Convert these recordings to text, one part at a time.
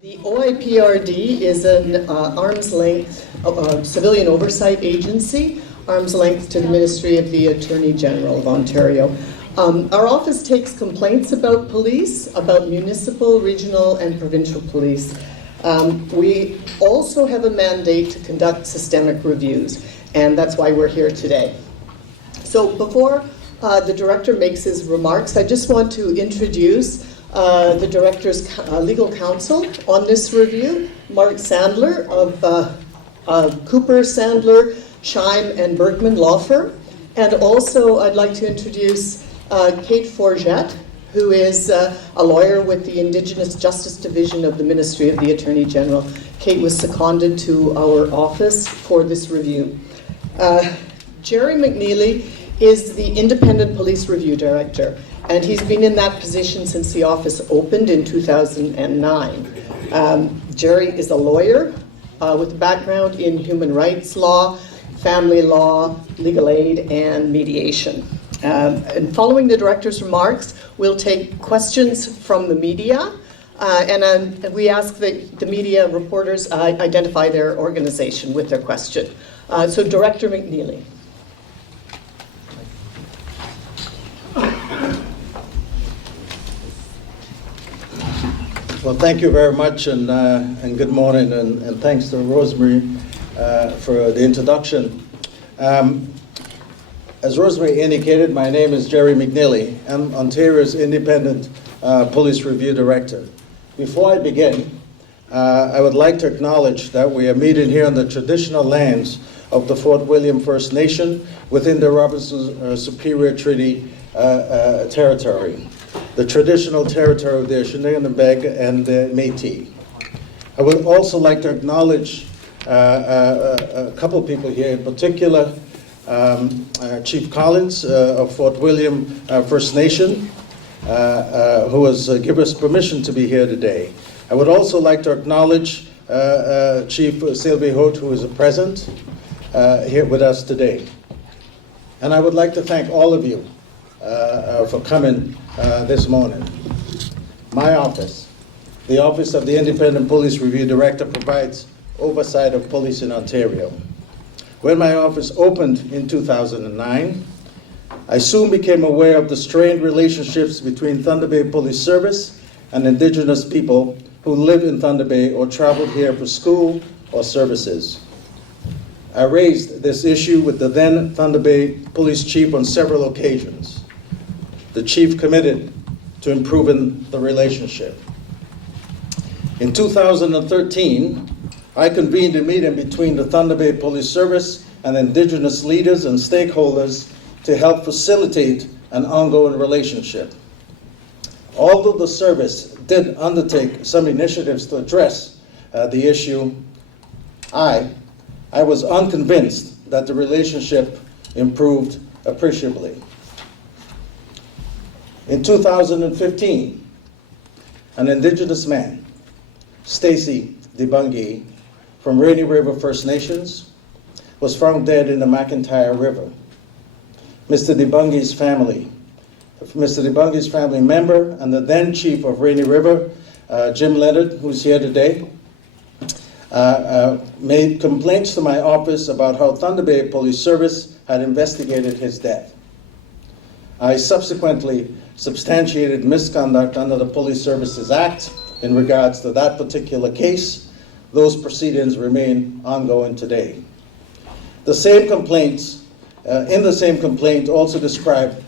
The OIPRD is an arm's length civilian oversight agency, arm's length to the Ministry of the Attorney General of Ontario. Our office takes complaints about police, about municipal, regional, and provincial police. We also have a mandate to conduct systemic reviews, and that's why we're here today. So before the director makes his remarks, I just want to introduce the director's legal counsel on this review, Mark Sandler of Cooper, Sandler, Scheim, and Berkman Law Firm. And also I'd like to introduce Kate Forget, who is a lawyer with the Indigenous Justice Division of the Ministry of the Attorney General. Kate was seconded to our office for this review. Jerry McNeilly is the Independent Police Review Director, and he's been in that position since the office opened in 2009. Jerry is a lawyer with a background in human rights law, family law, legal aid, and mediation. And following the director's remarks, we'll take questions from the media, and we ask that the media reporters identify their organization with their question. So Director McNeilly. Well, thank you very much, and good morning, and thanks to Rosemary for the introduction. As Rosemary indicated, my name is Jerry McNeilly. I'm Ontario's Independent Police Review Director. Before I begin, I would like to acknowledge that we are meeting here on the traditional lands of the Fort William First Nation within the Robertson Superior Treaty territory, the traditional territory of the Anishinaabe and the Métis. I would also like to acknowledge a couple people here, in particular Chief Collins of Fort William First Nation, who has given us permission to be here today. I would also like to acknowledge Chief Sylvie Holt, who is present here with us today. And I would like to thank all of you for coming this morning. My office, the Office of the Independent Police Review Director, provides oversight of police in Ontario. When my office opened in 2009, I soon became aware of the strained relationships between Thunder Bay Police Service and Indigenous people who live in Thunder Bay or traveled here for school or services. I raised this issue with the then Thunder Bay Police Chief on several occasions. The Chief committed to improving the relationship. In 2013, I convened a meeting between the Thunder Bay Police Service and Indigenous leaders and stakeholders to help facilitate an ongoing relationship. Although the service did undertake some initiatives to address the issue, I was unconvinced that the relationship improved appreciably. In 2015, an Indigenous man, Stacy DeBungie, from Rainy River First Nations, was found dead in the McIntyre River. Mr. DeBungie's family member and the then chief of Rainy River, Jim Leonard, who's here today, made complaints to my office about how Thunder Bay Police Service had investigated his death. I subsequently substantiated misconduct under the Police Services Act in regards to that particular case. Those proceedings remain ongoing today. The same complaints, in the same complaint, also described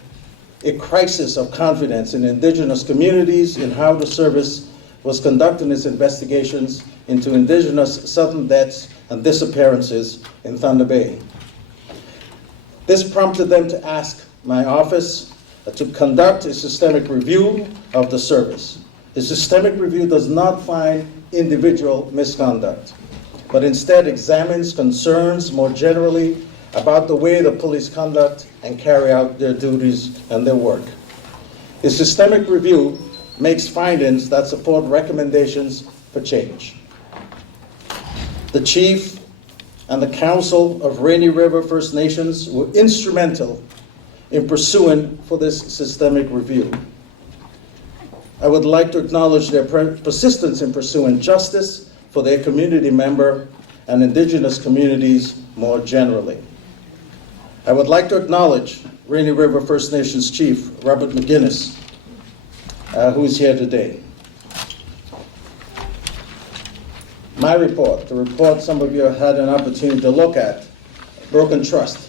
a crisis of confidence in Indigenous communities in how the service was conducting its investigations into Indigenous sudden deaths and disappearances in Thunder Bay. This prompted them to ask my office to conduct a systemic review of the service. The systemic review does not find individual misconduct, but instead examines concerns more generally about the way the police conduct and carry out their duties and their work. The systemic review makes findings that support recommendations for change. The Chief and the Council of Rainy River First Nations were instrumental in pursuing for this systemic review. I would like to acknowledge their persistence in pursuing justice for their community member and Indigenous communities more generally. I would like to acknowledge Rainy River First Nations Chief Robert McGinnis, who is here today. My report, the report some of you have had an opportunity to look at, Broken Trust,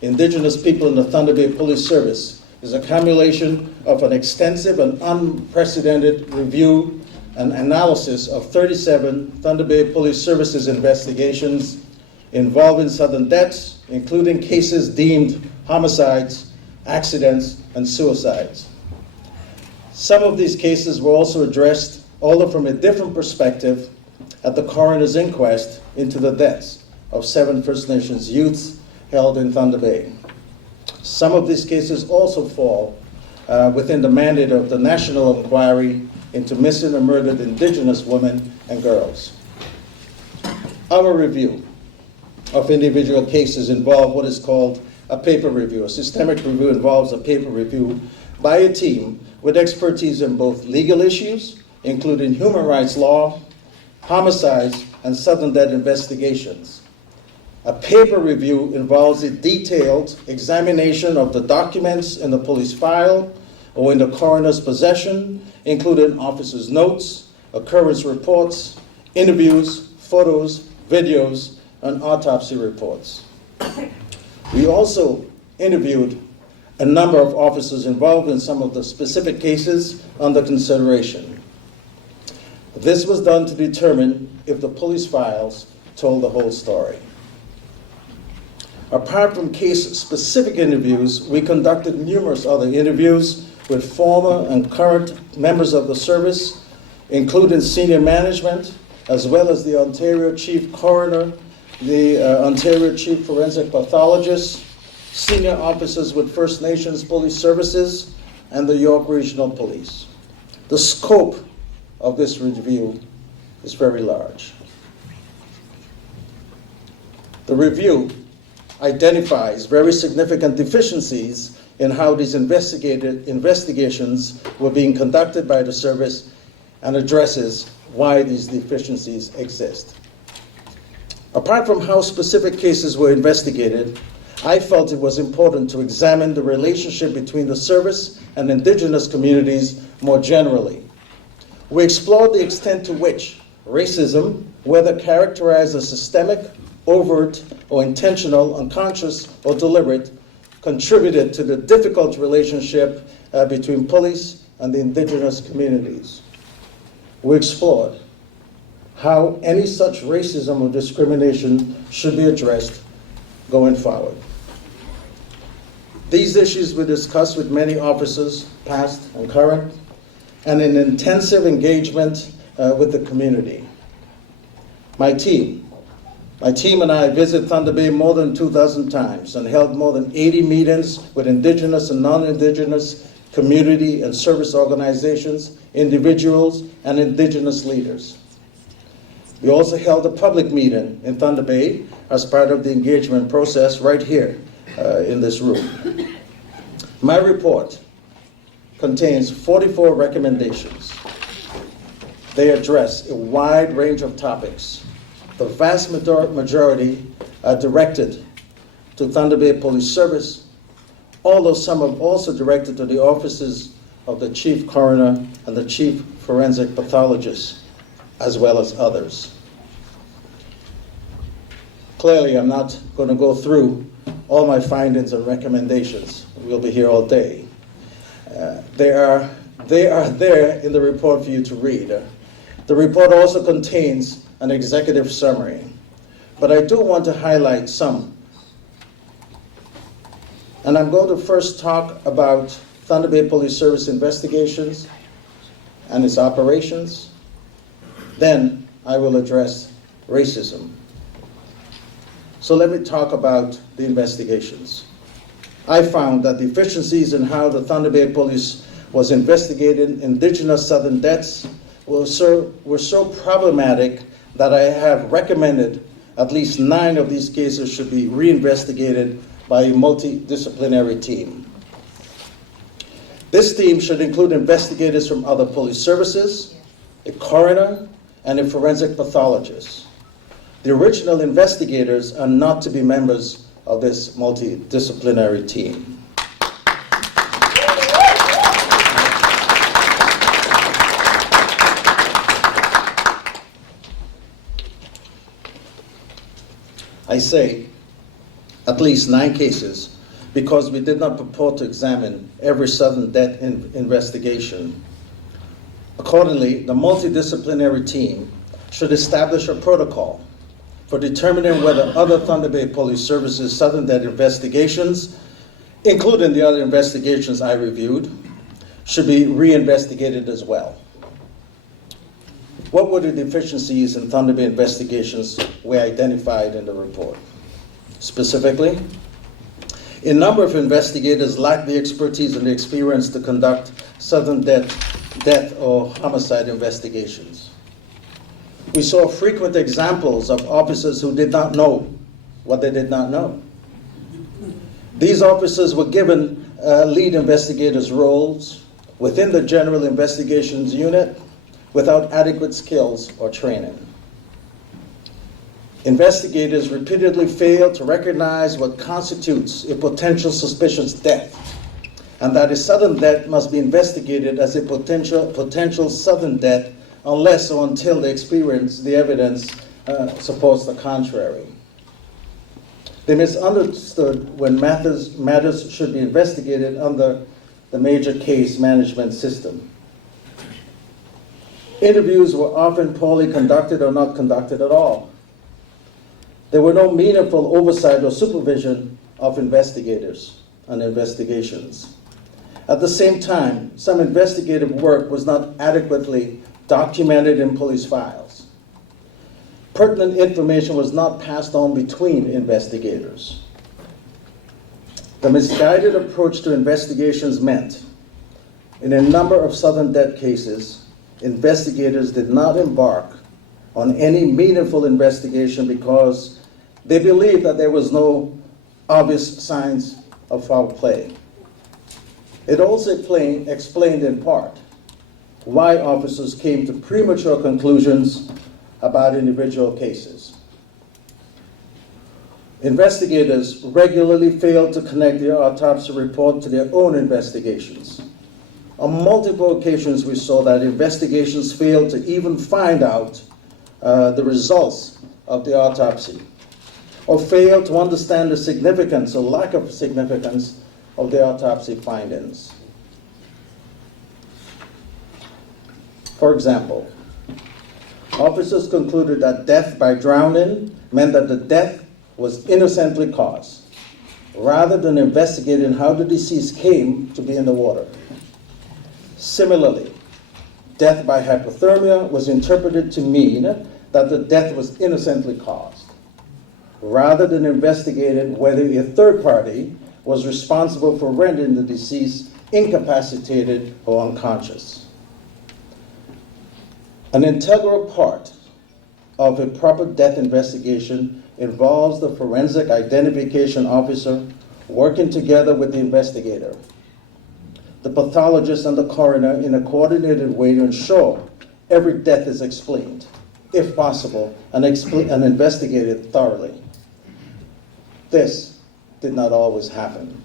Indigenous People in the Thunder Bay Police Service, is a accumulation of an extensive and unprecedented review and analysis of 37 Thunder Bay Police Services investigations involving sudden deaths, including cases deemed homicides, accidents, and suicides. Some of these cases were also addressed, although from a different perspective, at the coroner's inquest into the deaths of 7 First Nations youths held in Thunder Bay. Some of these cases also fall within the mandate of the National Inquiry into Missing and Murdered Indigenous Women and Girls. Our review of individual cases involve what is called a paper review. A systemic review involves a paper review by a team with expertise in both legal issues, including human rights law, homicides, and sudden death investigations. A paper review involves a detailed examination of the documents in the police file or in the coroner's possession, including officers' notes, occurrence reports, interviews, photos, videos, and autopsy reports. We also interviewed a number of officers involved in some of the specific cases under consideration. This was done to determine if the police files told the whole story. Apart from case-specific interviews, we conducted numerous other interviews with former and current members of the service, including senior management, as well as the Ontario Chief Coroner, the Ontario Chief Forensic Pathologist, senior officers with First Nations Police Services, and the York Regional Police. The scope of this review is very large. The review identifies very significant deficiencies in how these investigations were being conducted by the service and addresses why these deficiencies exist. Apart from how specific cases were investigated, I felt it was important to examine the relationship between the service and Indigenous communities more generally. We explored the extent to which racism, whether characterized as systemic, overt, or intentional, unconscious, or deliberate, contributed to the difficult relationship between police and the Indigenous communities. We explored how any such racism or discrimination should be addressed going forward. These issues were discussed with many officers, past and current, and in intensive engagement with the community. My team and I visited Thunder Bay more than 2,000 times and held more than 80 meetings with Indigenous and non-Indigenous community and service organizations, individuals, and Indigenous leaders. We also held a public meeting in Thunder Bay as part of the engagement process right here in this room. My report contains 44 recommendations. They address a wide range of topics. The vast majority are directed to Thunder Bay Police Service, although some are also directed to the offices of the Chief Coroner and the Chief Forensic Pathologist, as well as others. Clearly, I'm not going to go through all my findings and recommendations. We'll be here all day. They are there in the report for you to read. The report also contains an executive summary, but I do want to highlight some. And I'm going to first talk about Thunder Bay Police Service investigations and its operations. Then I will address racism. So let me talk about the investigations. I found that deficiencies in how the Thunder Bay Police was investigating Indigenous sudden deaths were so problematic that I have recommended at least 9 of these cases should be reinvestigated by a multidisciplinary team. This team should include investigators from other police services, a coroner, and a forensic pathologist. The original investigators are not to be members of this multidisciplinary team. I say at least 9 cases because we did not purport to examine every sudden death investigation. Accordingly, the multidisciplinary team should establish a protocol for determining whether other Thunder Bay Police Services sudden death investigations, including the other investigations I reviewed, should be reinvestigated as well. What were the deficiencies in Thunder Bay investigations we identified in the report? Specifically, a number of investigators lacked the expertise and the experience to conduct sudden death or homicide investigations. We saw frequent examples of officers who did not know what they did not know. These officers were given lead investigators' roles within the General Investigations Unit without adequate skills or training. Investigators repeatedly failed to recognize what constitutes a potential suspicious death, and that a sudden death must be investigated as a potential sudden death unless or until they experience the evidence supports the contrary. They misunderstood when matters should be investigated under the major case management system. Interviews were often poorly conducted or not conducted at all. There were no meaningful oversight or supervision of investigators and investigations. At the same time, some investigative work was not adequately documented in police files. Pertinent information was not passed on between investigators. The misguided approach to investigations meant, in a number of sudden death cases, investigators did not embark on any meaningful investigation because they believed that there was no obvious signs of foul play. It also explained in part why officers came to premature conclusions about individual cases. Investigators regularly failed to connect the autopsy report to their own investigations. On multiple occasions, we saw that investigations failed to even find out the results of the autopsy, or failed to understand the significance or lack of significance of the autopsy findings. For example, officers concluded that death by drowning meant that the death was innocently caused, rather than investigating how the deceased came to be in the water. Similarly, death by hypothermia was interpreted to mean that the death was innocently caused, rather than investigating whether a third party was responsible for rendering the deceased incapacitated or unconscious. An integral part of a proper death investigation involves the forensic identification officer working together with the investigator, the pathologist and the coroner in a coordinated way to ensure every death is explained, if possible, and investigated thoroughly. This did not always happen.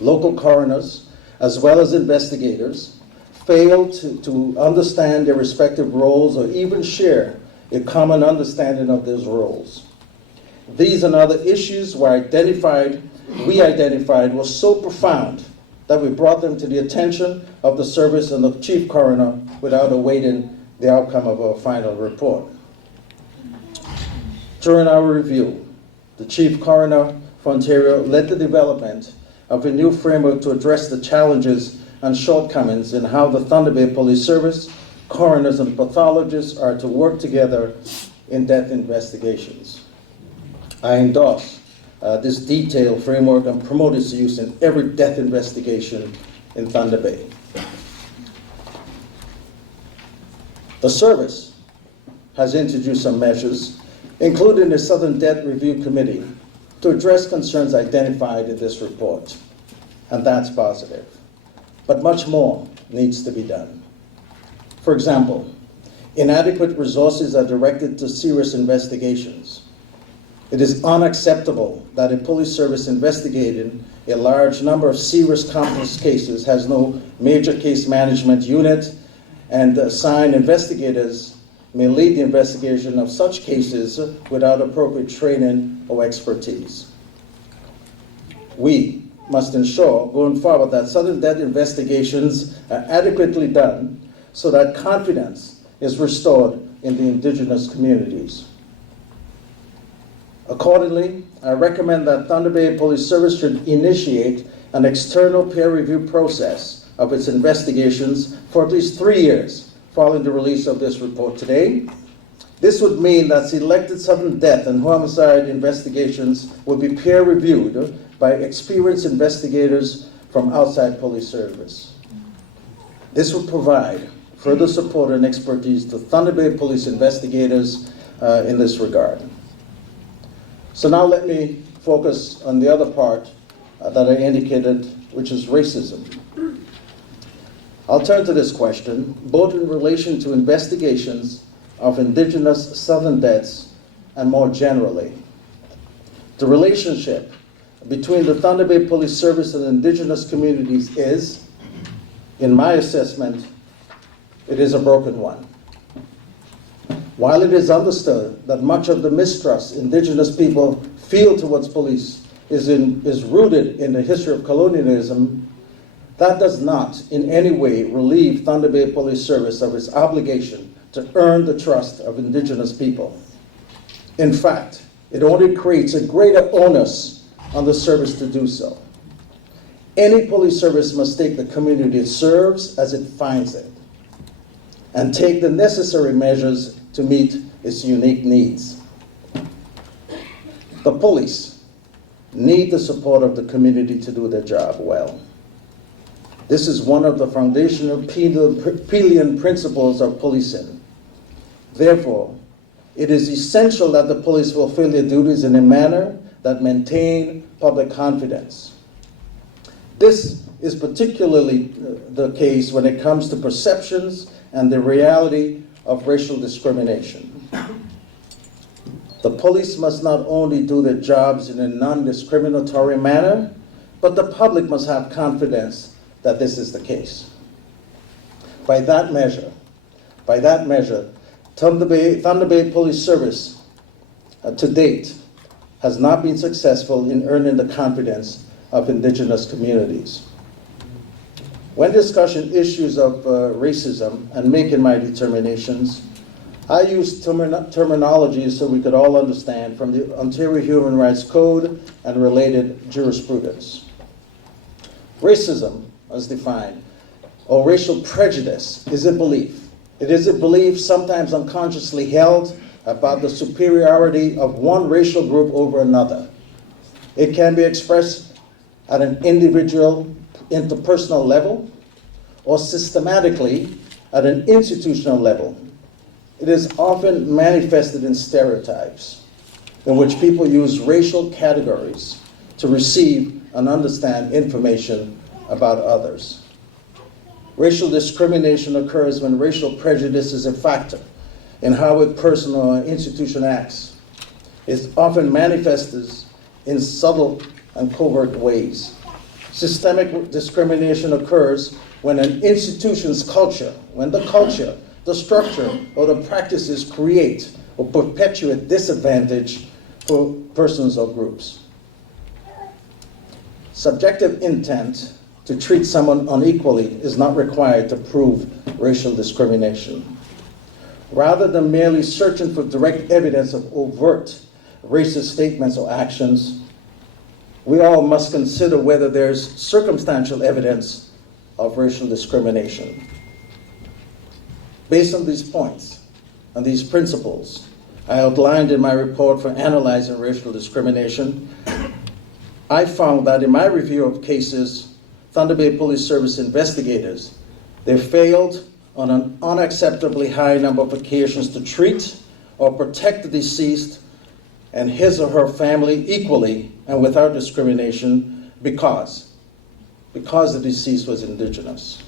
Local coroners, as well as investigators, failed to understand their respective roles or even share a common understanding of those roles. These and other issues we identified were so profound that we brought them to the attention of the service and the chief coroner without awaiting the outcome of our final report. During our review, the chief coroner for Ontario led the development of a new framework to address the challenges and shortcomings in how the Thunder Bay Police Service, coroners and pathologists are to work together in death investigations. I endorse this detailed framework and promote its use in every death investigation in Thunder Bay. The service has introduced some measures, including the Southern Death Review Committee, to address concerns identified in this report, and that's positive. but much more needs to be done. For example, inadequate resources are directed to serious investigations. It is unacceptable that a police service investigating a large number of serious complex cases has no major case management unit, and assigned investigators may lead the investigation of such cases without appropriate training or expertise. We must ensure going forward that sudden death investigations are adequately done so that confidence is restored in the Indigenous communities. Accordingly, I recommend that Thunder Bay Police Service should initiate an external peer review process of its investigations for at least 3 years following the release of this report today. This would mean that selected sudden death and homicide investigations will be peer reviewed by experienced investigators from outside police service. This would provide further support and expertise to Thunder Bay Police investigators in this regard. So now let me focus on the other part that I indicated, which is racism. I'll turn to this question, both in relation to investigations of Indigenous Southern deaths and more generally. The relationship between the Thunder Bay Police Service and Indigenous communities is, in my assessment, it is a broken one. While it is understood that much of the mistrust Indigenous people feel towards police is rooted in the history of colonialism, that does not in any way relieve Thunder Bay Police Service of its obligation to earn the trust of Indigenous people. In fact, it only creates a greater onus on the service to do so. Any police service must take the community it serves as it finds it and take the necessary measures to meet its unique needs. The police need the support of the community to do their job well. This is one of the foundational Pelian principles of policing. Therefore, it is essential that the police fulfill their duties in a manner that maintain public confidence. This is particularly the case when it comes to perceptions and the reality of racial discrimination. The police must not only do their jobs in a non-discriminatory manner, but the public must have confidence that this is the case. By that measure, Thunder Bay Police Service to date has not been successful in earning the confidence of Indigenous communities. When discussing issues of racism and making my determinations, I use terminology so we could all understand from the Ontario Human Rights Code and related jurisprudence. Racism, as defined, or racial prejudice, is a belief. It is a belief, sometimes unconsciously held, about the superiority of one racial group over another. It can be expressed at an individual, interpersonal level, or systematically at an institutional level. It is often manifested in stereotypes, in which people use racial categories to receive and understand information about others. Racial discrimination occurs when racial prejudice is a factor in how a person or an institution acts. It's often manifested in subtle and covert ways. Systemic discrimination occurs when an institution's culture, the structure, or the practices create or perpetuate disadvantage for persons or groups. Subjective intent to treat someone unequally is not required to prove racial discrimination. Rather than merely searching for direct evidence of overt racist statements or actions, we all must consider whether there's circumstantial evidence of racial discrimination. Based on these points and these principles I outlined in my report for analyzing racial discrimination, I found that in my review of cases, Thunder Bay Police Service investigators, they failed on an unacceptably high number of occasions to treat or protect the deceased and his or her family equally and without discrimination because because the deceased was Indigenous.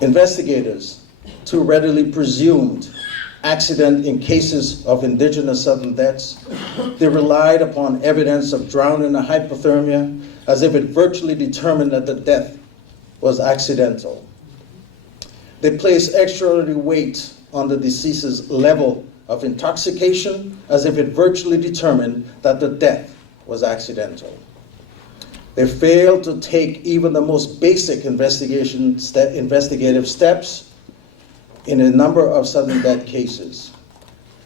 Investigators too readily presumed accident in cases of Indigenous sudden deaths. They relied upon evidence of drowning or hypothermia as if it virtually determined that the death was accidental. They placed extraordinary weight on the deceased's level of intoxication as if it virtually determined that the death was accidental. They failed to take even the most basic investigative steps in a number of sudden death cases.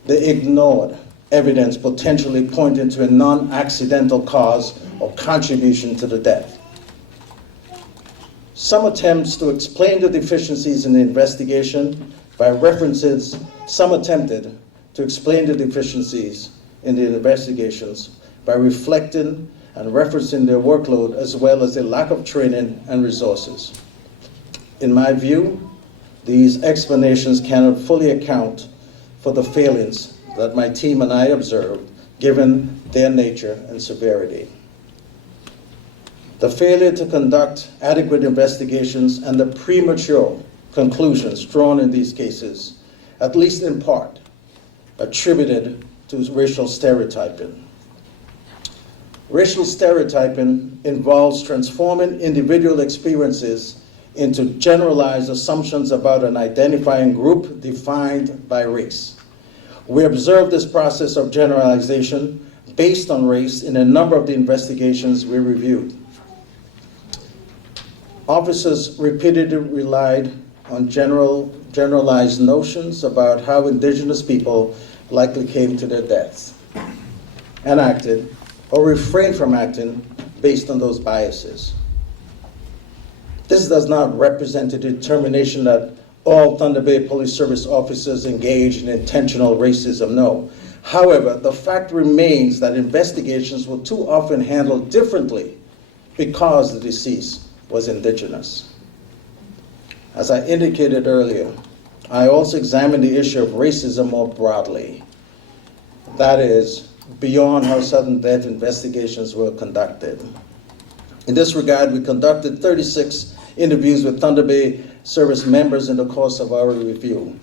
They ignored evidence potentially pointing to a non-accidental cause or contribution to the death. Some attempts to explain the deficiencies in the investigation by references, some attempted to explain the deficiencies in the investigations by reflecting and referencing their workload as well as a lack of training and resources. In my view, these explanations cannot fully account for the failings that my team and I observed, given their nature and severity. The failure to conduct adequate investigations and the premature conclusions drawn in these cases, at least in part, attributed to racial stereotyping. Racial stereotyping involves transforming individual experiences into generalized assumptions about an identifying group defined by race. We observed this process of generalization based on race in a number of the investigations we reviewed. Officers repeatedly relied on generalized notions about how Indigenous people likely came to their deaths and acted or refrained from acting based on those biases. This does not represent a determination that all Thunder Bay Police Service officers engage in intentional racism, no. However, the fact remains that investigations were too often handled differently because the deceased was Indigenous. As I indicated earlier, I also examined the issue of racism more broadly. That is, beyond how sudden death investigations were conducted. In this regard, we conducted 36 interviews with Thunder Bay Service members in the course of our review.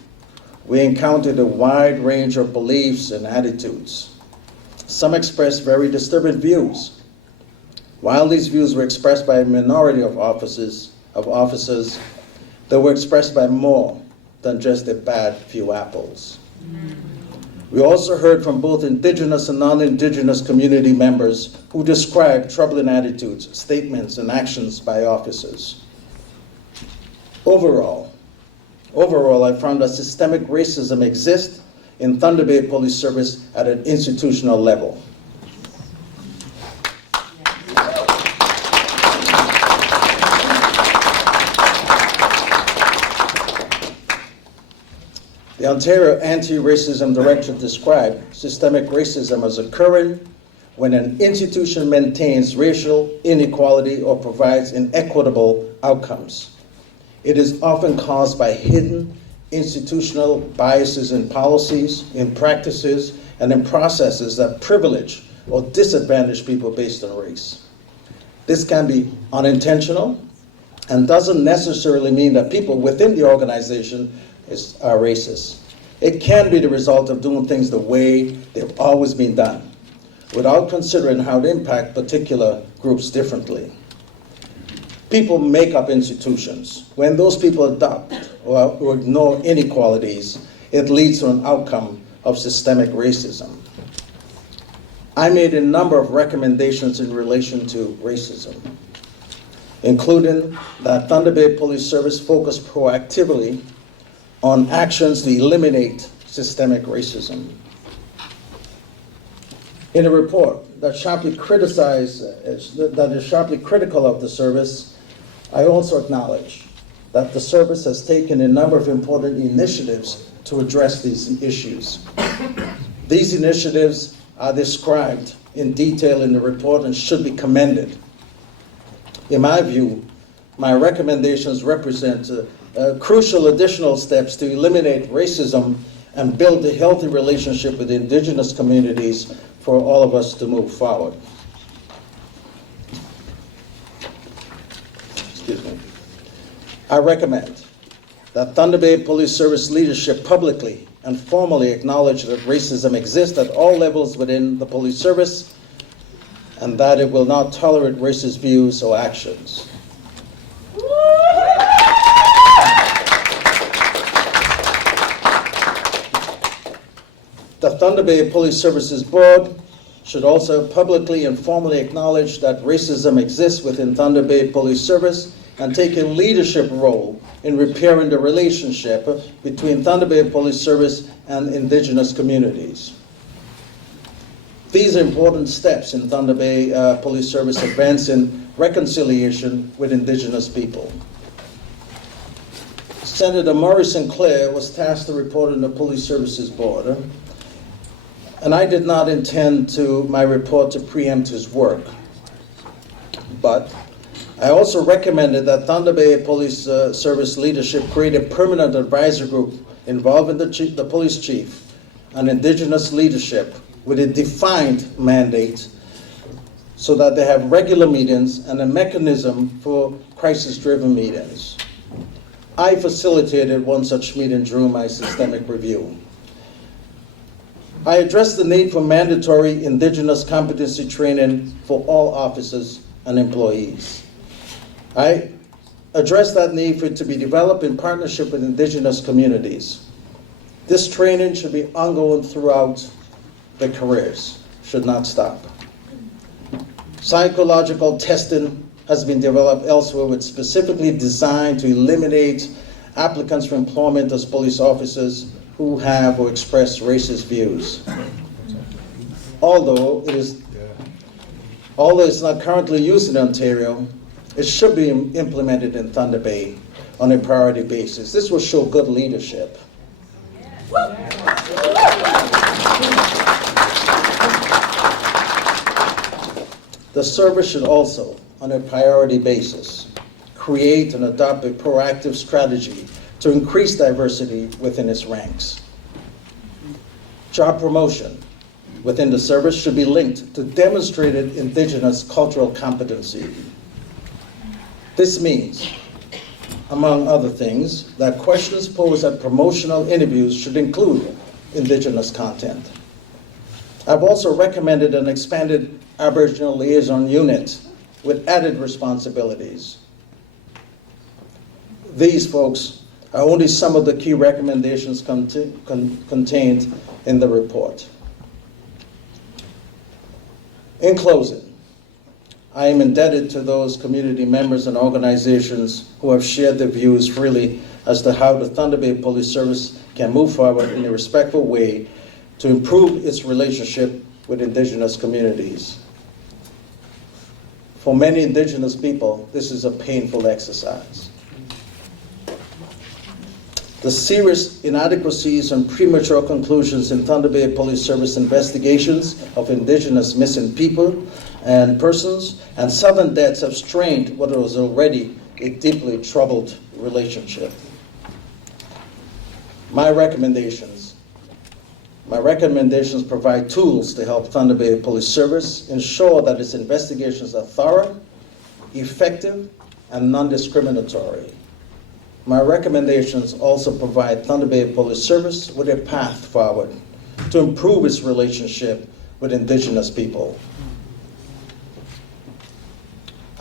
We encountered a wide range of beliefs and attitudes. Some expressed very disturbing views. While these views were expressed by a minority of officers, they were expressed by more than just a bad few apples. We also heard from both Indigenous and non-Indigenous community members who described troubling attitudes, statements, and actions by officers. Overall, I found that systemic racism exists in Thunder Bay Police Service at an institutional level. The Ontario Anti-Racism Directive described systemic racism as occurring when an institution maintains racial inequality or provides inequitable outcomes. It is often caused by hidden institutional biases in policies, in practices, and in processes that privilege or disadvantage people based on race. This can be unintentional and doesn't necessarily mean that people within the organization are racist. It can be the result of doing things the way they've always been done, without considering how they impact particular groups differently. People make up institutions. When those people adopt or ignore inequalities, it leads to an outcome of systemic racism. I made a number of recommendations in relation to racism, including that Thunder Bay Police Service focus proactively on actions to eliminate systemic racism. In a report that is sharply critical of the service, I also acknowledge that the service has taken a number of important initiatives to address these issues. These initiatives are described in detail in the report and should be commended. In my view, my recommendations represent crucial additional steps to eliminate racism and build a healthy relationship with Indigenous communities for all of us to move forward. I recommend that Thunder Bay Police Service leadership publicly and formally acknowledge that racism exists at all levels within the police service and that it will not tolerate racist views or actions. The Thunder Bay Police Services Board should also publicly and formally acknowledge that racism exists within Thunder Bay Police Service and take a leadership role in repairing the relationship between Thunder Bay Police Service and Indigenous communities. These are important steps in Thunder Bay Police Service advancing reconciliation with Indigenous people. Senator Murray Sinclair was tasked to report on the Police Services Board, and I did not intend my report to preempt his work. But I also recommended that Thunder Bay Police Service leadership create a permanent advisory group involving the police chief and Indigenous leadership with a defined mandate so that they have regular meetings and a mechanism for crisis-driven meetings. I facilitated one such meeting during my systemic review. I addressed the need for mandatory Indigenous competency training for all officers and employees. I addressed that need for it to be developed in partnership with Indigenous communities. This training should be ongoing throughout their careers, should not stop. Psychological testing has been developed elsewhere with specifically designed to eliminate applicants for employment as police officers who have or express racist views. Although it's not currently used in Ontario, it should be implemented in Thunder Bay on a priority basis. This will show good leadership. The service should also, on a priority basis, create and adopt a proactive strategy to increase diversity within its ranks. Job promotion within the service should be linked to demonstrated Indigenous cultural competency. This means, among other things, that questions posed at promotional interviews should include Indigenous content. I've also recommended an expanded Aboriginal liaison unit with added responsibilities. These, folks, are only some of the key recommendations contained in the report. In closing, I am indebted to those community members and organizations who have shared their views freely as to how the Thunder Bay Police Service can move forward in a respectful way to improve its relationship with Indigenous communities. For many Indigenous people, this is a painful exercise. The serious inadequacies and premature conclusions in Thunder Bay Police Service investigations of Indigenous missing people and persons and sudden deaths have strained what was already a deeply troubled relationship. My recommendations provide tools to help Thunder Bay Police Service ensure that its investigations are thorough, effective, and non-discriminatory. My recommendations also provide Thunder Bay Police Service with a path forward to improve its relationship with Indigenous people.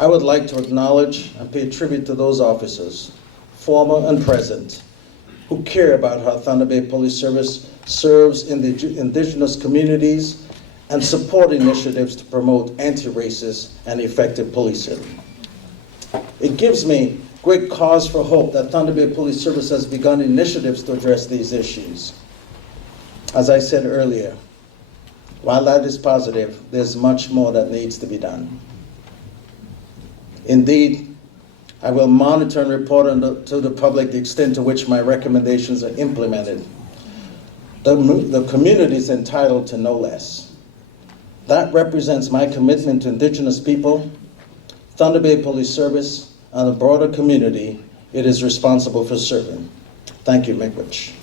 I would like to acknowledge and pay tribute to those officers, former and present, who care about how Thunder Bay Police Service serves in the Indigenous communities and support initiatives to promote anti-racist and effective policing. It gives me great cause for hope that Thunder Bay Police Service has begun initiatives to address these issues. As I said earlier, while that is positive, there's much more that needs to be done. Indeed, I will monitor and report to the public the extent to which my recommendations are implemented. The community is entitled to no less. That represents my commitment to Indigenous people, Thunder Bay Police Service, and the broader community it is responsible for serving. Thank you, Miigwech.